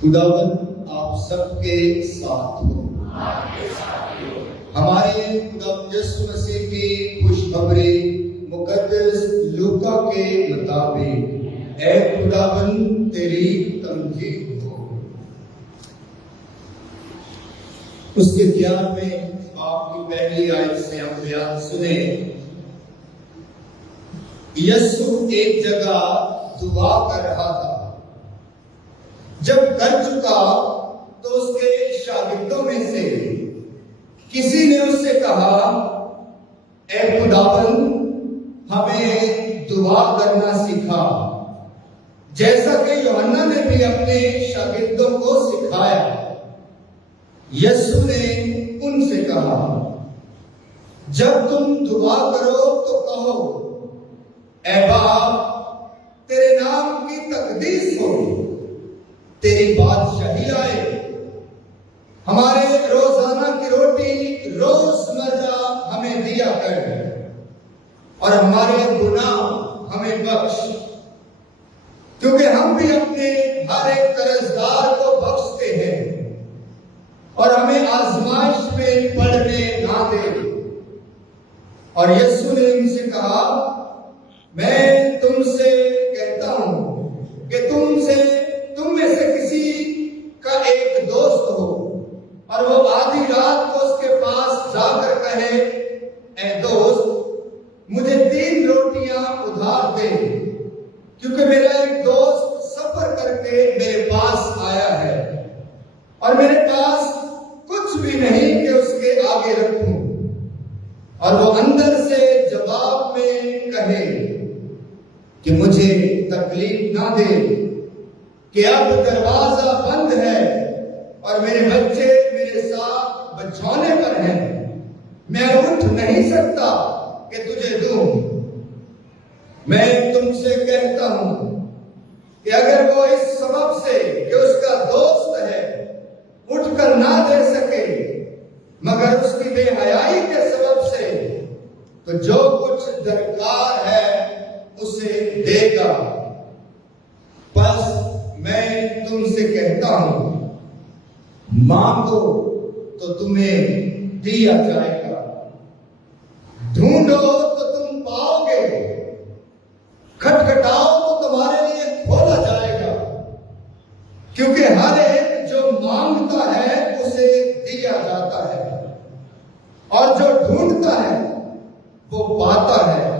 خداوند آپ سب کے ساتھ ہو۔ ہمارے خدا یسوع مسیح کی خوشخبری مقدس لوکا کے مطابق اے خداوند تیری تمجید ہو۔ اس کے خیال میں آپ کی پہلی آیت سے ہم بیان سنیں۔ یسوع ایک جگہ دعا کر رہا تھا۔ جب کر چکا تو اس کے شاگردوں میں سے کسی نے اس سے کہا، اے خداوند ہمیں دعا کرنا سکھا، جیسا کہ یوحنا نے بھی اپنے شاگردوں کو سکھایا۔ یسوع نے ان سے کہا، جب تم دعا کرو تو کہو، اے باپ تیرے نام کی تقدیس ہو، تیری بادشاہی آئے، ہمارے روزانہ کی روٹی روزمرہ ہمیں دیا کر، اور ہمارے گناہ ہمیں بخش، کیونکہ ہم بھی اپنے ہر ایک قرضدار کو بخشتے ہیں، اور ہمیں آزمائش میں پڑنے نہ دے۔ اور یسوع نے ان سے کہا، میں تم سے کہتا ہوں کہ تم میں سے کسی کا ایک دوست ہو، اور وہ آدھی رات کو اس کے پاس جا کر کہے، اے دوست مجھے 3 روٹیاں ادھار دے، کیونکہ میرا ایک دوست سفر کر کے میرے پاس آیا ہے، اور میرے پاس کچھ بھی نہیں کہ اس کے آگے رکھوں، اور وہ اندر سے جواب میں کہے کہ مجھے تکلیف نہ دے کہ اب دروازہ بند ہے اور میرے بچے میرے ساتھ بچھونے پر ہیں، میں اٹھ نہیں سکتا کہ تجھے دوں۔ میں تم سے کہتا ہوں کہ اگر وہ اس سبب سے کہ اس کا دوست ہے اٹھ کر نہ دے سکے، مگر اس کی بے حیائی کے سبب سے، تو جو کچھ درکار ہے اسے دے گا۔ بس میں تم سے کہتا ہوں، مانگو تو تمہیں دیا جائے گا، ڈھونڈو تو تم پاؤ گے، کھٹکھٹاؤ تو تمہارے لیے کھولا جائے گا، کیونکہ ہر ایک جو مانگتا ہے اسے دیا جاتا ہے، اور جو ڈھونڈتا ہے وہ پاتا ہے،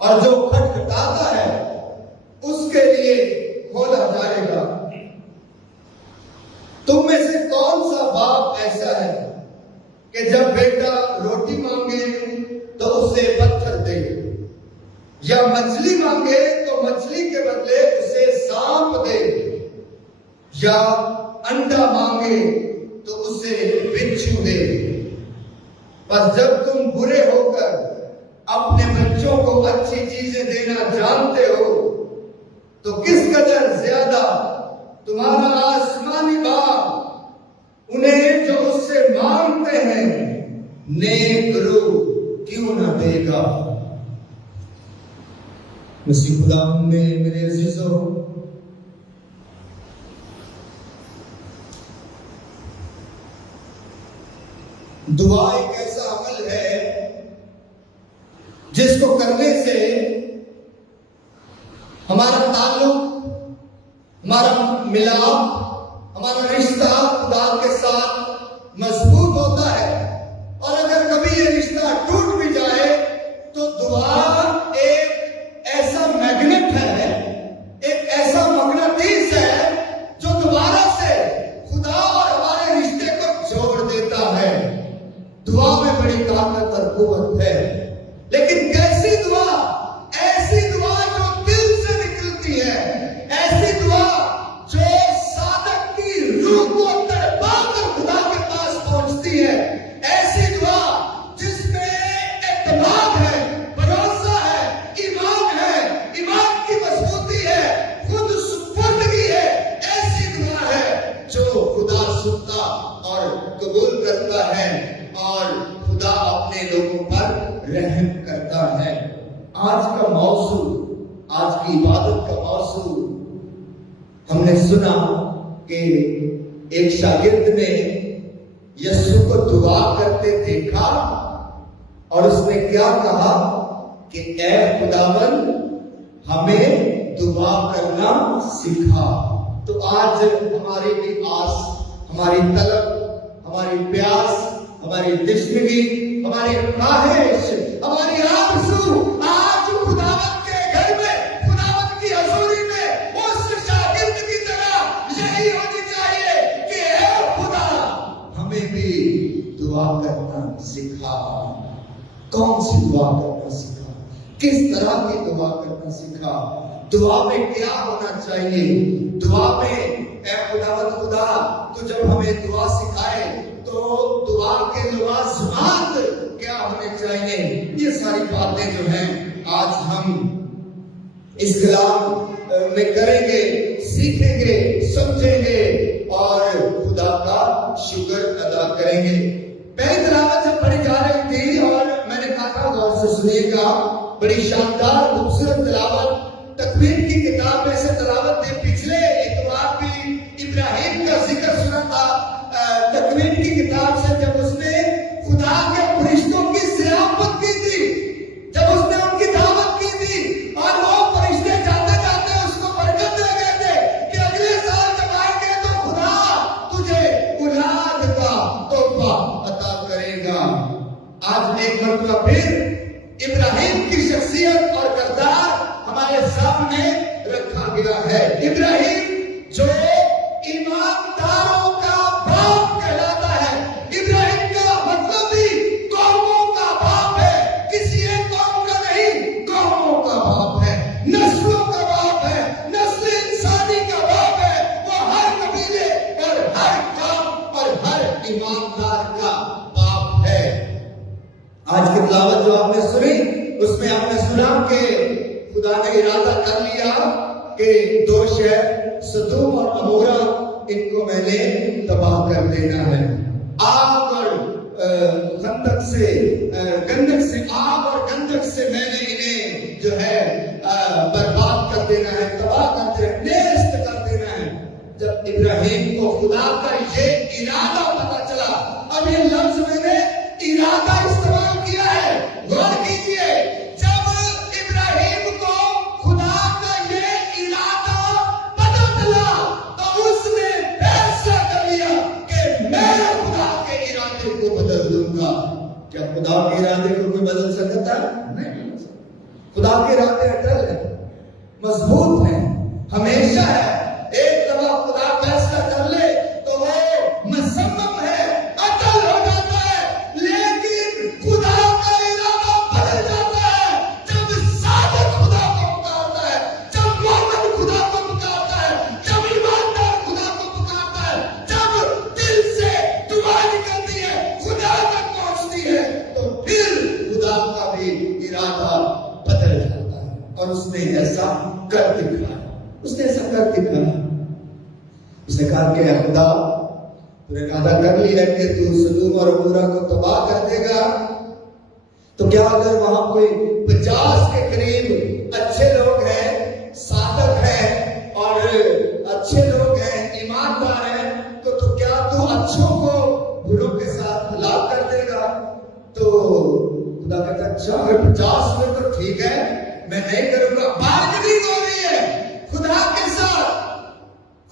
اور جو کھٹکھٹاتا ہے اس کے لیے کھولا جائے گا۔ تم میں سے کون سا باپ ایسا ہے کہ جب بیٹا روٹی مانگے تو اسے پتھر دے، یا مچھلی مانگے تو مچھلی کے بدلے اسے سانپ دے، یا انڈا مانگے تو اسے بچھو دے؟ بس جب تم برے ہو کر اپنے بچوں کو اچھی چیزیں دینا جانتے ہو، تو کس قدر زیادہ تمہارا آسمانی باپ انہیں جو اس سے مانگتے ہیں نیک روح کیوں نہ دے گا۔ مسیح خدا میں میرے عزیزوں، دعا ایک ایسا عمل ہے جس کو کرنے سے ہمارا تعلق، ہمارا ملاپ، ہمارا رشتہ خدا کے ساتھ مضبوط ہوتا ہے، اور اگر کبھی یہ رشتہ ٹوٹ بھی جائے تو دعا ایک ایسا میگنیٹ ہے، ایک ایسا مغناطیس ہے جو دوبارہ سے خدا اور ہمارے رشتے کو جوڑ دیتا ہے۔ دعا میں بڑی طاقت اور قوت ہے، لیکن کیسی دعا؟ ایسی دعا جو دل سے نکلتی ہے، ایسی دعا جو صادق کی روح کو تڑپا کر خدا کے پاس پہنچتی ہے، ایسی دعا جس میں اعتماد ہے، بھروسہ ہے، ایمان کی مضبوطی ہے، خود سپردگی ہے، ایسی دعا ہے جو خدا سنتا اور قبول کرتا ہے، اور خدا اپنے لوگوں پر رحم کرتا ہے۔ آج کا موضوع، آج کی عبادت کا موضوع ہم نے سنا کہ ایک شاگرد نے یسوع کو دعا کرتے دیکھا اور اس نے کیا کہا کہ اے خداوند ہمیں دعا کرنا سکھا۔ تو آج ہماری بھی آس، ہماری طلب، ہماری پیاس، ہماری تشنگی، ہماری خواہش، ہماری آرزو آج خداوند کے گھر میں، خداوند کی حضوری میں اس شاگرد کی طرح یہی ہونی چاہیے کہ اے خدا ہمیں بھی دعا کرنا سکھا۔ کون سی دعا کرنا سکھا؟ کس طرح کی دعا کرنا سکھا؟ دعا میں کیا ہونا چاہیے؟ دعا میں اے خداوند خدا تو جب ہمیں دعا سکھائے تو دعا کے لوازمات کیا ہونے چاہیے؟ یہ ساری باتیں جو ہیں آج ہم اس کلام میں کریں گے، سیکھیں گے، سمجھیں گے اور خدا کا شکر ادا کریں گے۔ پہلی تلاوت جب پڑھی جا رہی تھی اور میں نے کہا تھا غور سے سنیے گا، بڑی شاندار خوبصورت تلاوت تکوین کی کتاب میں سے تلاوت نے پچھلے اتوار بھی ابراہیم کا ذکر سنا تھا۔ تکوین کی کتاب سے جب اس نے خدا کے فرشتوں کی ضیافت کی تھی، جب اس نے ان کی دعوت کی تھی اور وہ فرشتے جاتے جاتے اس کو برکت دے گئے تھے کہ اگلے سال جب آئیں گے تو خدا تجھے اولاد کا تحفہ عطا کرے گا۔ آج ایک مرتبہ پھر ابراہیم کی شخصیت اور کردار ہمارے سامنے رکھا گیا ہے۔ ابراہیم جو ایمانداروں کا باپ کہلاتا ہے، ابراہیم کا مطلب بھی قوموں کا باپ ہے، کسی ایک قوم کا نہیں، قوموں کا باپ ہے، نسلوں کا باپ ہے، نسل انسانی کا باپ ہے۔ وہ ہر قبیلے اور ہر قوم اور ہر ایماندار کا باپ ہے۔ آج کی تلاوت جو آپ نے سنی اس میں آپ نے سنا کہ خدا نے ارادہ کر لیا کہ دو شہر سدوم اور عمورہ ان کو میں نے تباہ کر دینا ہے۔ آگ اور گندک سے آگ اور گندک سے میں نے انہیں جو ہے برباد کر دینا ہے، تباہ کر دینا ہے، نیست کر دینا ہے۔ جب ابراہیم کو خدا کا یہ ارادہ پتا چلا، اب یہ لفظ میں نے ارادہ استعمال کیا ہے، غور کیجئے، جب ابراہیم کو خدا کا یہ ارادہ پتا چلا تو اس نے فیصلہ کر لیا کہ میں خدا کے ارادے کو بدل دوں گا۔ کیا خدا کے ارادے کو کوئی بدل سکتا ہے؟ نہیں۔ خدا کے ارادے اٹل ہیں، مضبوط ہیں، ہمیشہ ہے۔ ایک دفعہ خدا فیصلہ کر لے تو وہ مصمم ہے، اٹل ہو جاتا ہے، لیکن خدا کا ارادہ بدل جاتا ہے جب صادق خدا کو پکارتا ہے، جب مومن خدا کو پکارتا ہے، جب ایماندار خدا کو پکارتا ہے، جب دل سے دعا نکلتی ہے، خدا تک پہنچتی ہے، تو پھر خدا کا بھی ارادہ بدل جاتا ہے۔ اور اس نے ایسا کر دکھایا، اس نے ایسا کر دکھایا۔ اس نے کہا کہ اے خدا تو نے وعدہ کر لیا کہ تو سدوم اور عمورہ کو تباہ کر دے گا، تو کیا اگر وہاں کوئی 50 کے قریب اچھے لوگ ہیں، صادق ہیں اور اچھے لوگ ہیں، ایماندار ہیں، تو کیا تو اچھوں کو بروں کے ساتھ ہلاک کر دے گا؟ تو خدا کہتا ہے اچھا اگر 50 میں تو ٹھیک ہے، میں نہیں کروں گا۔ بارگننگ ہو رہی ہے خدا کے ساتھ،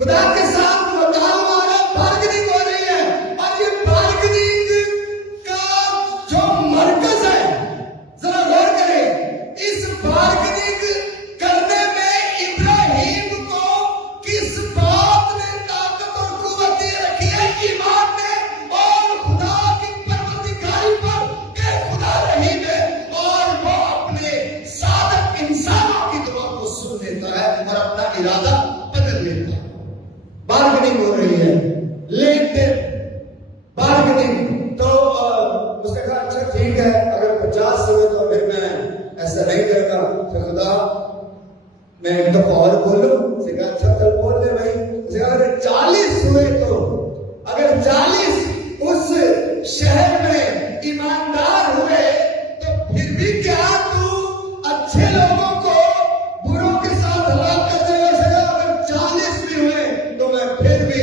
خدا کے ساتھ مکالمہ، بارگننگ ہو رہی ہے، اور یہ بارگننگ کا جو مرکز ہے، ذرا غور کریں، اس بارگننگ کرنے میں ابراہیم کو کس بات نے طاقت اور قوت دے رکھی ہے؟ ایمان نے اور خدا کی پروردگاری پر کہ خدا رحیم ہے اور وہ اپنے صادق انسانوں کی دعا کو سن لیتا ہے اور اپنا ارادہ بدل لیتا ہے۔ بارگننگ ہو رہی ہے، لیکن بارگننگ تو اس نے کہا اچھا ٹھیک ہے اگر 50 ہوئے تو پھر میں ایسا نہیں کروں گا۔ کہ خدا میں ایک دفعہ اور بولوں؟ اس نے کہا اچھا چل بول دے بھائی۔ اس نے کہا اگر 40 ہوئے تو، اگر 40 اس شہر میں ایماندار ہوئے تو پھر بھی کیا تو اچھے لوگوں کو بروں کے ساتھ ہلاک کر دے گا؟ اگر 40 بھی ہوئے تو میں پھر بھی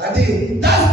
10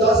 10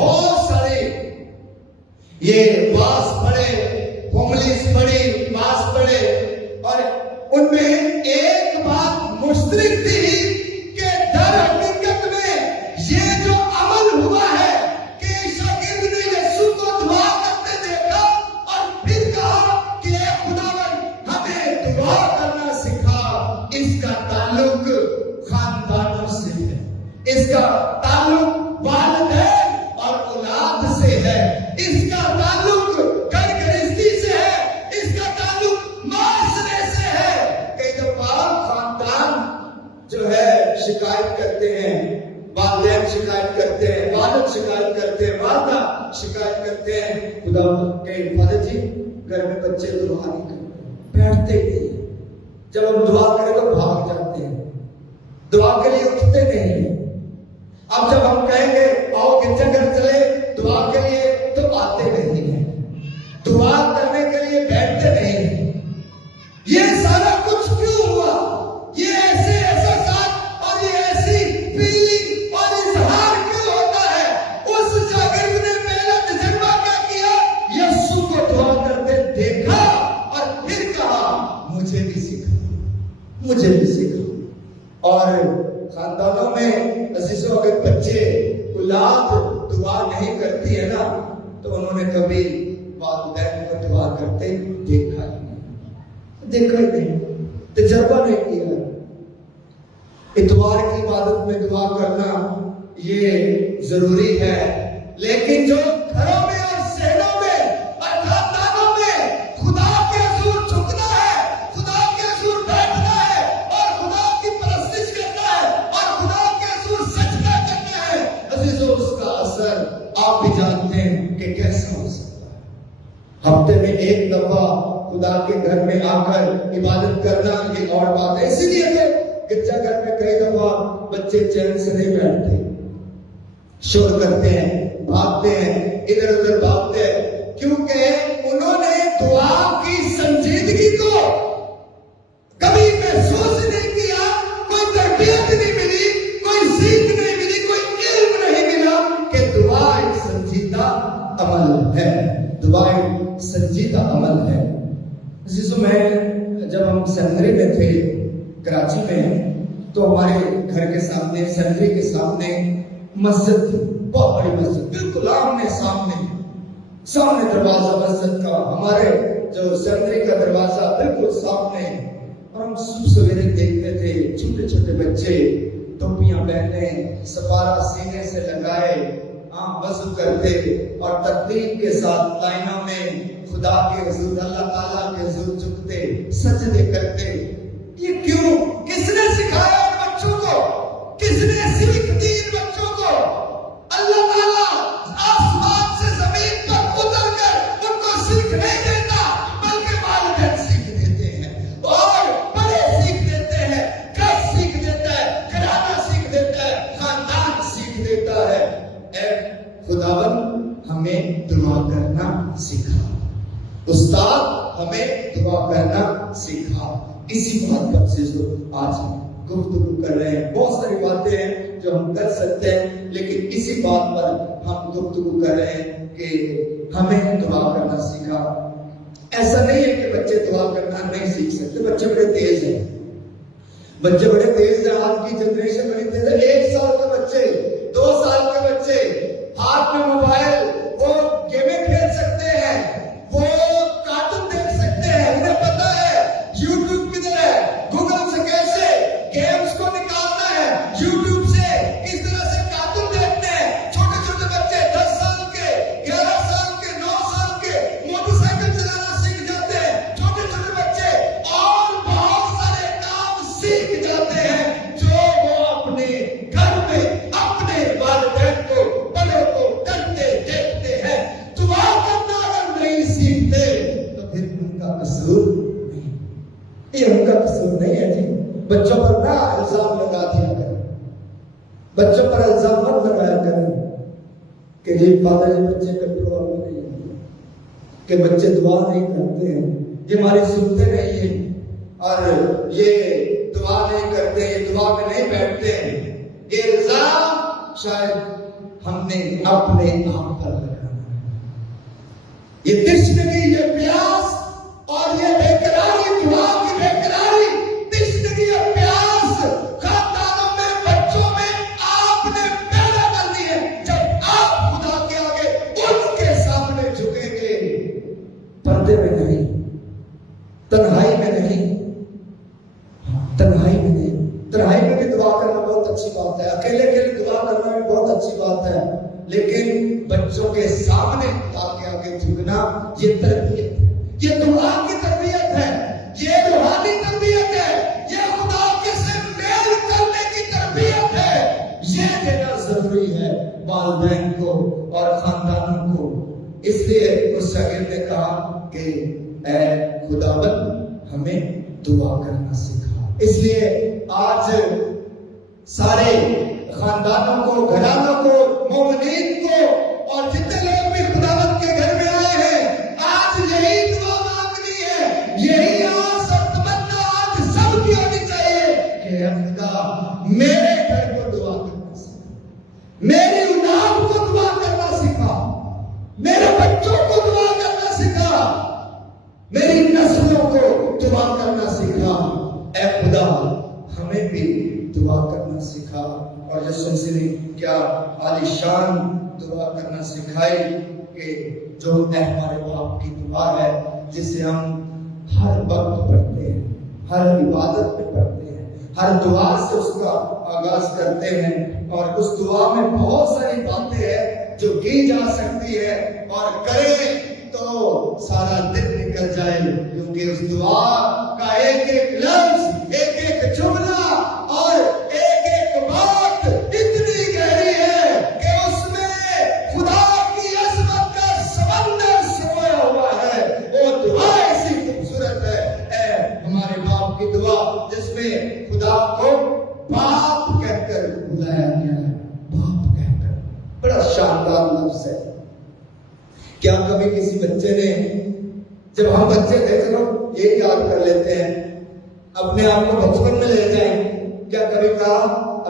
بہت سارے یہ واس پڑھے، ہوملیس پڑھی، واس پڑھے، اور ان میں ایک بات مشترک تھی کہ در حقیقت میں یہ جو عمل ہوا ہے کہ شاگرد نے یسوع کو دعا کرتے دیکھا اور پھر کہا کہ اے خداوند ہمیں دعا کرنا سکھا، اس کا تعلق خاندانوں سے ہے، اس کا تعلق والدین اور اولاد سے ہے، اس کا تعلق گھر گرہستی سے ہے، اس کا تعلق معاشرے سے ہے۔ کئی دفعہ خاندان جو ہے شکایت کرتے ہیں، والدین شکایت کرتے ہیں، والد شکایت کرتے ہیں، والدہ شکایت کرتے ہیں، خدا کہ فادر جی گھر میں بچے دعا نہیں کرتے، بیٹھتے ہی نہیں، جب ہم دعا کریں تو بھاگ جاتے ہیں، دعا کے لیے اٹھتے نہیں ہیں۔ اب جب ہم کہیں گے آؤ گرجا گھر چلے دعا کے لیے تو آتے نہیں ہیں، دعا کرنے کے لیے بیٹھتے نہیں ہیں۔ یہ سارا کچھ کیوں ہوا؟ یہ ایسے احساسات اور یہ ایسی فیلنگ اور اظہار کیوں ہوتا ہے؟ اس شاگرد نے پہلا تجربہ کیا کیا؟ یسوع کو دعا کرتے دیکھا اور پھر کہا مجھے بھی سکھا، مجھے بھی سکھا۔ اور خاندانوں میں عزیزوں اگر بچے اولاد دعا نہیں کرتی ہے نا تو انہوں نے کبھی والدین کو دعا کرتے دیکھا ہی نہیں، تجربہ نہیں کیا۔ اتوار کی عبادت میں دعا کرنا یہ ضروری ہے، لیکن جو گھروں میں اور ذہنوں میں اور خاندانوں میں خدا کے حضور جھکنا ہے، خدا کے حضور بیٹھنا ہے اور خدا کی پرستش کرنا ہے اور خدا کے حضور سجدہ کرنا ہے، عزیزوں اس کا اثر آپ بھی جانتے ہیں کہ کیسا ہو سکتا ہے۔ ہفتے میں ایک دفعہ خدا کے گھر میں آ کر عبادت کرنا یہ اور بات ہے، اسی لیے کہ گرجا گھر میں کئی دفعہ بچے چین سے نہیں بیٹھتے، شور کرتے ہیں، بھاگتے ہیں، ادھر ادھر بھاگتے ہیں، کیونکہ انہوں نے دعا کی سنجیدگی کو کبھی محسوس نہیں کیا، کوئی تربیت نہیں ملی، کوئی سیکھ نہیں ملی، کوئی علم نہیں ملا کہ دعا ایک سنجیدہ عمل ہے، دعا ایک سنجیدہ عمل ہے۔ عزیزوں میں جب ہم سینٹری میں تھے کراچی میں تو ہمارے گھر کے سامنے، سینٹری کے سامنے مسجد تھی، بہت بڑی مسجد، بالکل آمنے سامنے دروازہ مسجد کا، ہمارے جو سینٹری کا دروازہ بالکل سامنے، اور ہم صبح سویرے دیکھتے تھے چھوٹے چھوٹے بچے ٹوپیاں پہنے، سپارہ سینے سے لگائے، وضو کرتے اور تقدیم کے ساتھ لائنوں میں خدا کے حضور، اللہ تعالیٰ کے حضور جھکتے، سجدے کرتے۔ یہ کیوں؟ کس نے سکھایا ان بچوں کو؟ کس نے سیکھ دی ان بچوں کو؟ اللہ تعالیٰ آسمان سے زمین پر اتر کر ان کو سیکھ نہیں دیتا، بلکہ والدین سیکھ دیتے ہیں اور بڑے سیکھ دیتے ہیں، گھر سیکھ دیتا ہے، گھرانہ سیکھ دیتا ہے، خاندان سیکھ دیتا ہے۔ اے خداوند ہمیں دعا کرنا سکھا، استاد ہمیں دعا کرنا سکھا۔ اسی بات پر سے آج ہم گفتگو کر رہے ہیں، بہت ساری باتیں ہیں جو ہم کر سکتے ہیں، لیکن اسی بات پر ہم گفتگو کر رہے ہیں کہ ہمیں دعا کرنا سیکھا۔ ایسا نہیں ہے کہ بچے دعا کرنا نہیں سیکھ سکتے، بچے بڑے تیز ہیں، بچے بڑے تیز ہیں، آج کی جنریشن بڑی تیز ہے۔ 1 سال کے بچے، 2 سال کے بچے ہاتھ میں موبائل، وہ گیمیں کھیل سکتے ہیں، وہ کارٹون دیکھ سکتے ہیں، انہیں پتا ہے یوٹیوب کدھر ہے، گوگل سے کیسے گیمز کو نکالنا ہے، یوٹیوب سے کس طرح سے کارٹون دیکھتے ہیں۔ چھوٹے چھوٹے بچے 10 سال کے، 11 سال کے، 9 سال کے موٹر سائیکل چلانا سیکھ جاتے ہیں، چھوٹے چھوٹے بچے اور بہت سارے کام سیکھ جاتے ہیں جو وہ اپنے گھر میں اپنے والدین کو، بڑوں کو کرتے دیکھتے ہیں۔ دعا کرنا اگر نہیں سیکھتے تو پھر ان کا قصور نہیں، یہ ان کا قصور نہیں ہے جی۔ بچوں پر نہ الزام لگا دیا کریں، بچوں پر الزام مت لگایا کریں کہ جی فادر جی بچے کنٹرول میں نہیں ہیں، کہ بچے دعا نہیں کرتے ہیں، یہ ہماری سنتے نہیں ہیں، اور یہ دعا نہیں کرتے، یہ دعا میں نہیں بیٹھتے ہیں۔ یہ الزام شاید ہم نے اپنے آپ پر لگانا ہے۔ یہ تشنگی، یہ پیاس اور یہ بے قراری، دعا کی بے قراری، تشنگی اور پیاس خاندانوں میں، بچوں میں آپ نے پیدا کر دی ہے۔ جب آپ خدا کے آگے ان کے سامنے جھکیں گے، پردے میں نہیں، تنہائی میں نہیں، تنہائی میں نہیں، تنہائی میں بھی دعا کرنا بہت اچھی بات ہے، اکیلے کے لیے دعا کرنا بھی بہت اچھی بات ہے، لیکن بچوں کے سامنے خدا کے آگے جھکنا یہ تربیت ہے، یہ دعا کی تربیت ہے، یہ روحانی تربیت ہے، یہ خدا کے سے میل کرنے کی تربیت ہے۔ یہ دینا ضروری ہے والدین کو اور خاندانوں کو۔ اس لیے اس شاگرد نے کہا کہ اے خداوند ہمیں دعا کرنا سکھا۔ اس لیے آج سارے خاندانوں کو، گھرانوں کو، مومنین کو اور جتنے لوگ بھی خداوند کے گھر میں آئے ہیں، آج یہی دعا مانگنی ہے، یہی آس اور تمنا آج سب کی ہونی چاہیے کہ اے خدا میرے گھر کو دعا کرنا سکھا، میری اولاد کو دعا کرنا سکھا، میرے بچوں کو دعا کرنا سکھا، میری نسلوں کو دعا کرنا سکھا۔ اے خدا ہمیں بھی دعا کرنا سکھا۔ اور یسوع مسیح نے کیا عالیشان دعا کرنا سکھائی کہ جو اے ہمارے باپ کی دعا ہے، جسے ہم ہر وقت پڑھتے ہیں، ہر عبادت میں پڑھتے ہیں، ہر دعا سے اس کا آغاز کرتے ہیں، اور اس دعا میں بہت ساری باتیں ہیں جو کی جا سکتی ہے، اور کریں تو سارا دن نکل جائے، کیونکہ اس دعا کا ایک ایک لفظ، ایک ایک جملہ اور ایک ایک بات اتنی گہری ہے کہ اس میں خدا کی عظمت کا سمندر سمویا ہوا ہے۔ وہ دعا ایسی خوبصورت ہے، اے ہمارے باپ کی دعا، جس میں خدا کو باپ کہہ کر بلایا گیا ہے، باپ کہہ کر۔ بڑا شاندار لفظ ہے۔ کیا کبھی کسی بچے نے، جب ہم بچے تھے، چلو یہ یاد کر لیتے ہیں، اپنے آپ کو بچپن میں لے جائیں، کیا کبھی کہا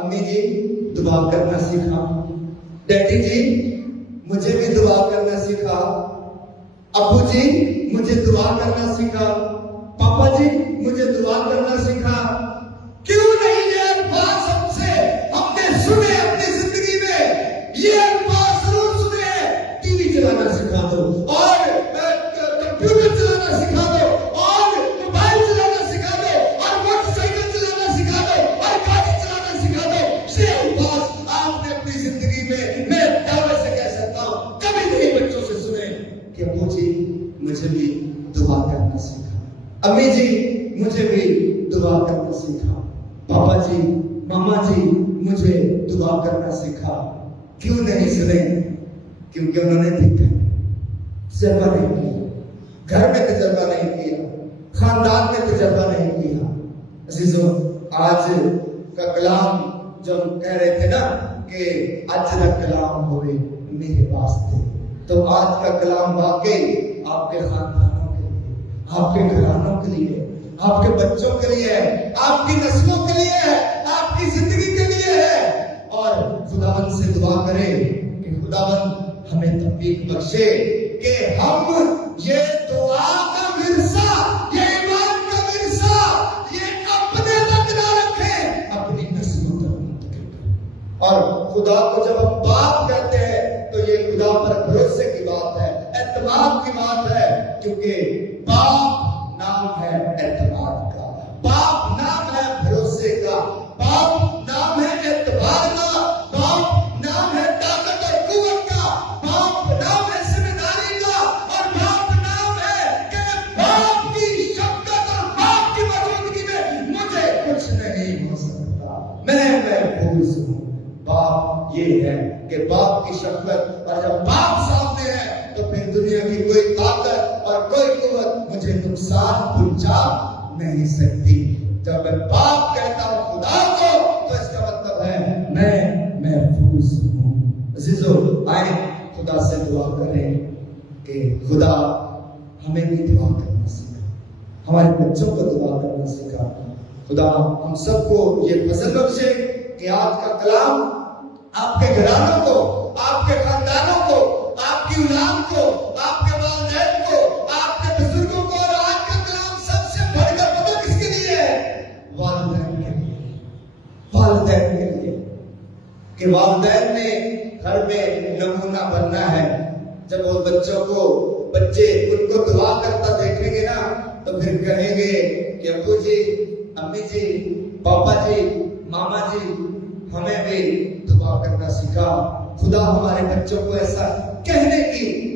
امی جی دعا کرنا سکھا، ڈیڈی جی مجھے بھی دعا کرنا سکھا، ابو جی مجھے دعا کرنا سکھا، پاپا جی مجھے دعا کرنا سکھا؟ کیوں نہیں یہ الفاظ ہم سے ہم نے سنے اپنی زندگی میں؟ یہ الفاظ ضرور سنے، ٹی وی چلانا سکھا دو، اور کمپیوٹر چلانا سکھا دو، اور موبائل چلانا سکھا دو، اور موٹر سائیکل چلانا سکھا دو، اور گاڑی چلانا سکھا دو۔ یہ الفاظ آپ نے اپنی زندگی میں دعوے سے کہہ سکتا ہوں، کبھی نہیں بچوں سے سنے کہ ابو جی مجھے بھی دعا کرنا سکھا، امی جی مجھے بھی دعا کرنا سکھا، پاپا جی ماما جی مجھے دعا کرنا سکھا۔ کیوں نہیں سنے؟ کیونکہ انہوں نے دیکھا، تجربہ نہیں کیا، گھر میں تجربہ نہیں کیا، خاندان میں تجربہ نہیں کیا۔ عزیزو، آج کا کلام جو ہم کہہ رہے تھے نا کہ اجر کلام ہوئے میرے واسطے، تو آج کا کلام واقعی آپ کے خاندانوں کے لیے، آپ کے گھرانوں کے لیے، آپ کے بچوں کے لیے ہے، آپ کی نسلوں کے لیے ہے، آپ کی زندگی کے لیے ہے۔ اور خداوند سے دعا کریں کہ خداوند ہمیں توفیق بخشے کہ ہم یہ دعا کا ورثہ، یہ ایمان کا ورثہ، یہ اپنے تک نہ رکھیں، اپنی نسلوں تک منتقل کریں۔ اور خدا کو جب ہم باپ کہتے ہیں تو یہ خدا پر بھروسے کی بات ہے، اعتماد کی بات ہے، کیونکہ باپ نام ہے اعتماد کا، باپ نام ہے بھروسے کا، باپ نام ہے اعتبار کا، باپ نام ہے طاقت اور قوت کا، باپ نام ہے ذمہ داری کا، اور باپ نام ہے کہ باپ کی شفقت اور باپ کی موجودگی میں مجھے کچھ نہیں ہو سکتا، میں محفوظ ہوں۔ باپ یہ ہے کہ باپ کی شفقت، اور جب باپ سامنے ہے تو پھر دنیا کی کوئی طاقت اور کوئی قوت مجھے نقصان پہنچا نہیں سکتی۔ جب میں باپ کہتا ہوں خدا کو تو اس کا مطلب ہے میں محفوظ ہوں۔ عزیزو، آئیں خدا سے دعا کریں کہ خدا ہمیں بھی دعا کرنا سکھا، ہمارے بچوں کو دعا کرنا سکھا۔ خدا ہم سب کو یہ فضل بخشے کہ آج کا کلام آپ کے گھرانوں کو آپ کے خاندانوں کو، آپ کی اولاد کو، آپ کے والدین کو، آپ کے بزرگوں کو، اور آج کا کلام سب سے بڑھ کر پتہ کس کے لیے ہے؟ والدین کے لیے، والدین کے لیے، کہ والدین نے گھر میں نمونہ بننا ہے۔ جب وہ بچے ان کو دعا کرتا دیکھیں گے نا تو پھر کہیں گے کہ ابو جی، امی جی، پاپا جی، ماما جی، ہمیں بھی دعا کرنا سکھا۔ خدا ہمارے بچوں کو ایسا کہنے کی